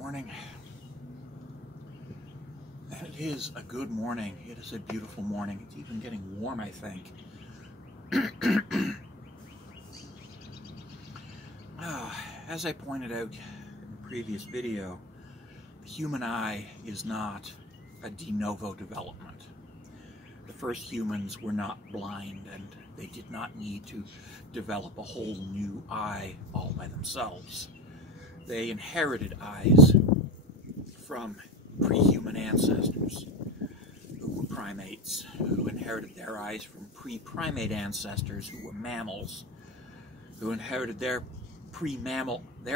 morning. And it is a good morning. It is a beautiful morning. It's even getting warm, I think. As I pointed out in the previous video, the human eye is not a de novo development. The first humans were not blind, and they did not need to develop a whole new eye all by themselves. They inherited eyes from pre-human ancestors who were primates, who inherited their eyes from pre-primate ancestors who were mammals, who inherited their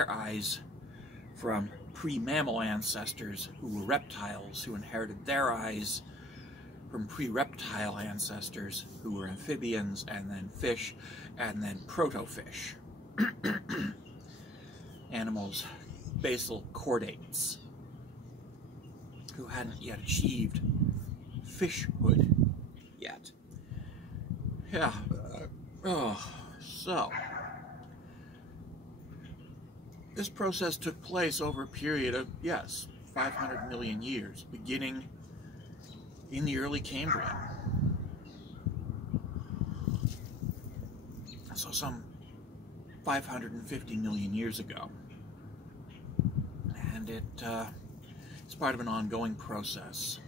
eyes from pre-mammal ancestors who were reptiles, who inherited their eyes from pre-reptile ancestors who were amphibians, and then fish, and then proto-fish. Animals, basal chordates, who hadn't yet achieved fishhood yet. Yeah. So this process took place over a period of, 500 million years, beginning in the early Cambrian. So some 550 million years ago. And it's part of an ongoing process.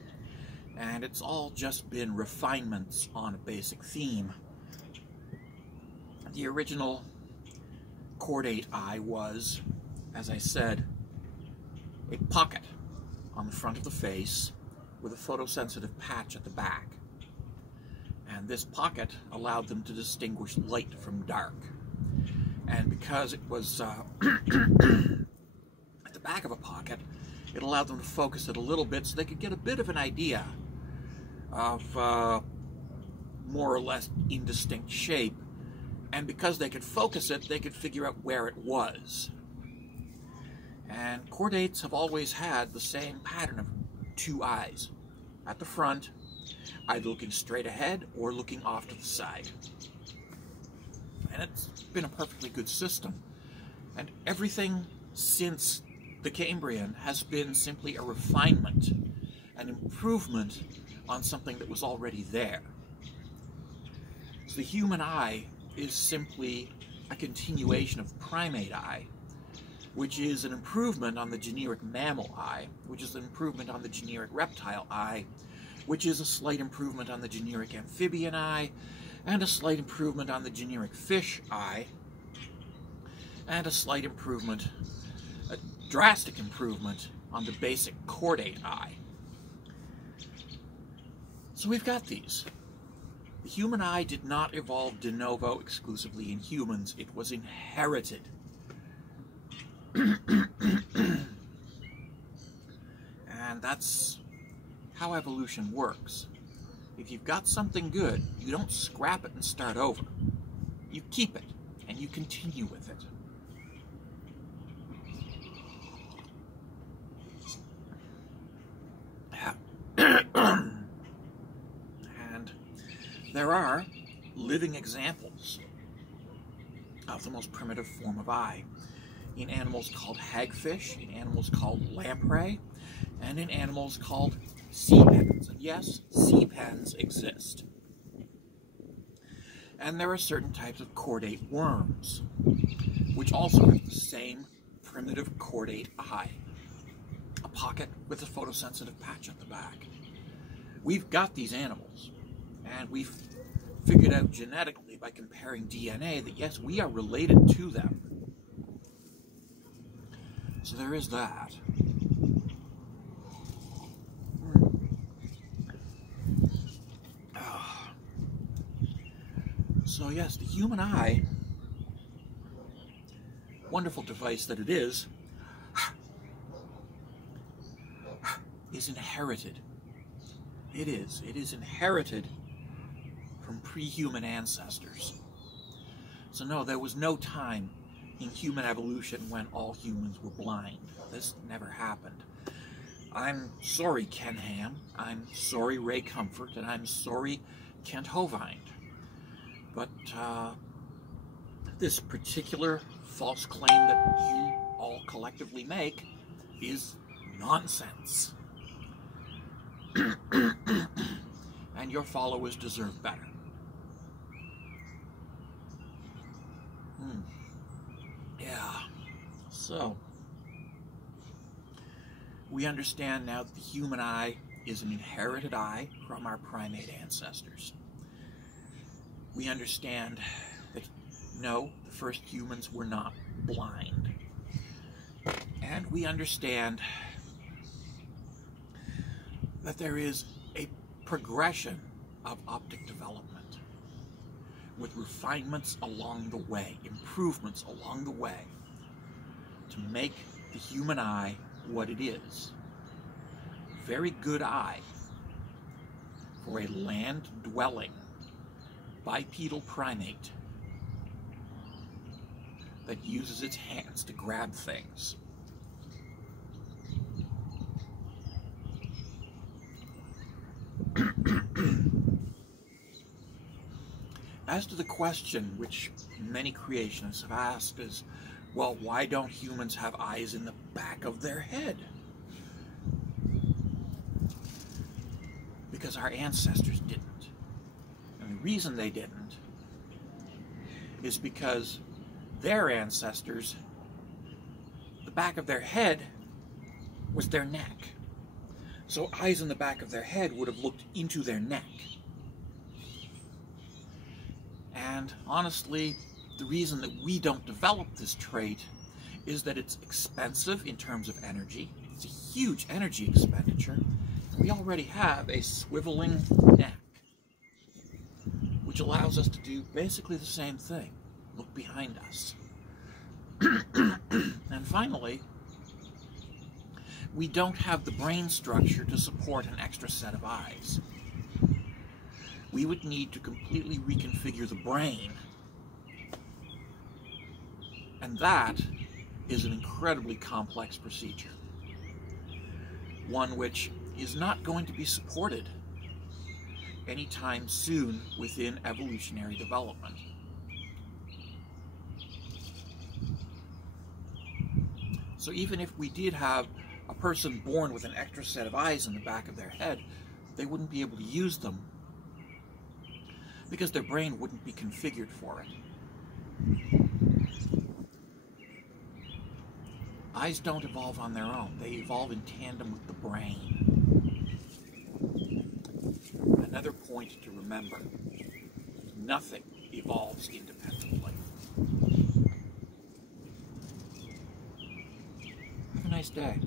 And it's all just been refinements on a basic theme. The original chordate eye was, as I said, a pocket on the front of the face with a photosensitive patch at the back. And this pocket allowed them to distinguish light from dark. And because it was at the back of a pocket, it allowed them to focus it a little bit so they could get a bit of an idea of more or less indistinct shape. And because they could focus it, they could figure out where it was. And chordates have always had the same pattern of two eyes at the front, either looking straight ahead or looking off to the side. And it's been a perfectly good system. And everything since the Cambrian has been simply a refinement, an improvement on something that was already there. So the human eye is simply a continuation of primate eye, which is an improvement on the generic mammal eye, which is an improvement on the generic reptile eye, which is a slight improvement on the generic amphibian eye, and a slight improvement on the generic fish eye, and a slight improvement, a drastic improvement on the basic chordate eye. So we've got these. The human eye did not evolve de novo exclusively in humans. It was inherited. And that's how evolution works. If you've got something good, you don't scrap it and start over. You keep it, and you continue with it. And there are living examples of the most primitive form of eye in animals called hagfish, in animals called lamprey, and in animals called sea pens. And yes, sea pens exist. And there are certain types of chordate worms, which also have the same primitive chordate eye, a pocket with a photosensitive patch at the back. We've got these animals, and we've figured out genetically by comparing DNA that yes, we are related to them. So there is that. So yes, the human eye, wonderful device that it is inherited. It is inherited from pre-human ancestors. So no, there was no time in human evolution when all humans were blind. This never happened. I'm sorry, Ken Ham. I'm sorry, Ray Comfort, and I'm sorry, Kent Hovind. But this particular false claim that you all collectively make is nonsense. And your followers deserve better. Yeah. So, we understand now that the human eye is an inherited eye from our primate ancestors. We understand that, no, the first humans were not blind. And we understand that there is a progression of optic development with refinements along the way, improvements along the way, to make the human eye what it is. A very good eye for a land-dwelling bipedal primate that uses its hands to grab things. As to the question which many creationists have asked is, well, why don't humans have eyes in the back of their head? Because our ancestors didn't. And the reason they didn't is because their ancestors, the back of their head was their neck. So eyes in the back of their head would have looked into their neck. And honestly, the reason that we don't develop this trait is that it's expensive in terms of energy. It's a huge energy expenditure. We already have a swiveling neck, which allows us to do basically the same thing. Look behind us. And finally, we don't have the brain structure to support an extra set of eyes. We would need to completely reconfigure the brain. And that is an incredibly complex procedure. One which is not going to be supported anytime soon within evolutionary development. So even if we did have a person born with an extra set of eyes in the back of their head, they wouldn't be able to use them because their brain wouldn't be configured for it. Eyes don't evolve on their own. They evolve in tandem with the brain. Another point to remember: nothing evolves independently. Have a nice day.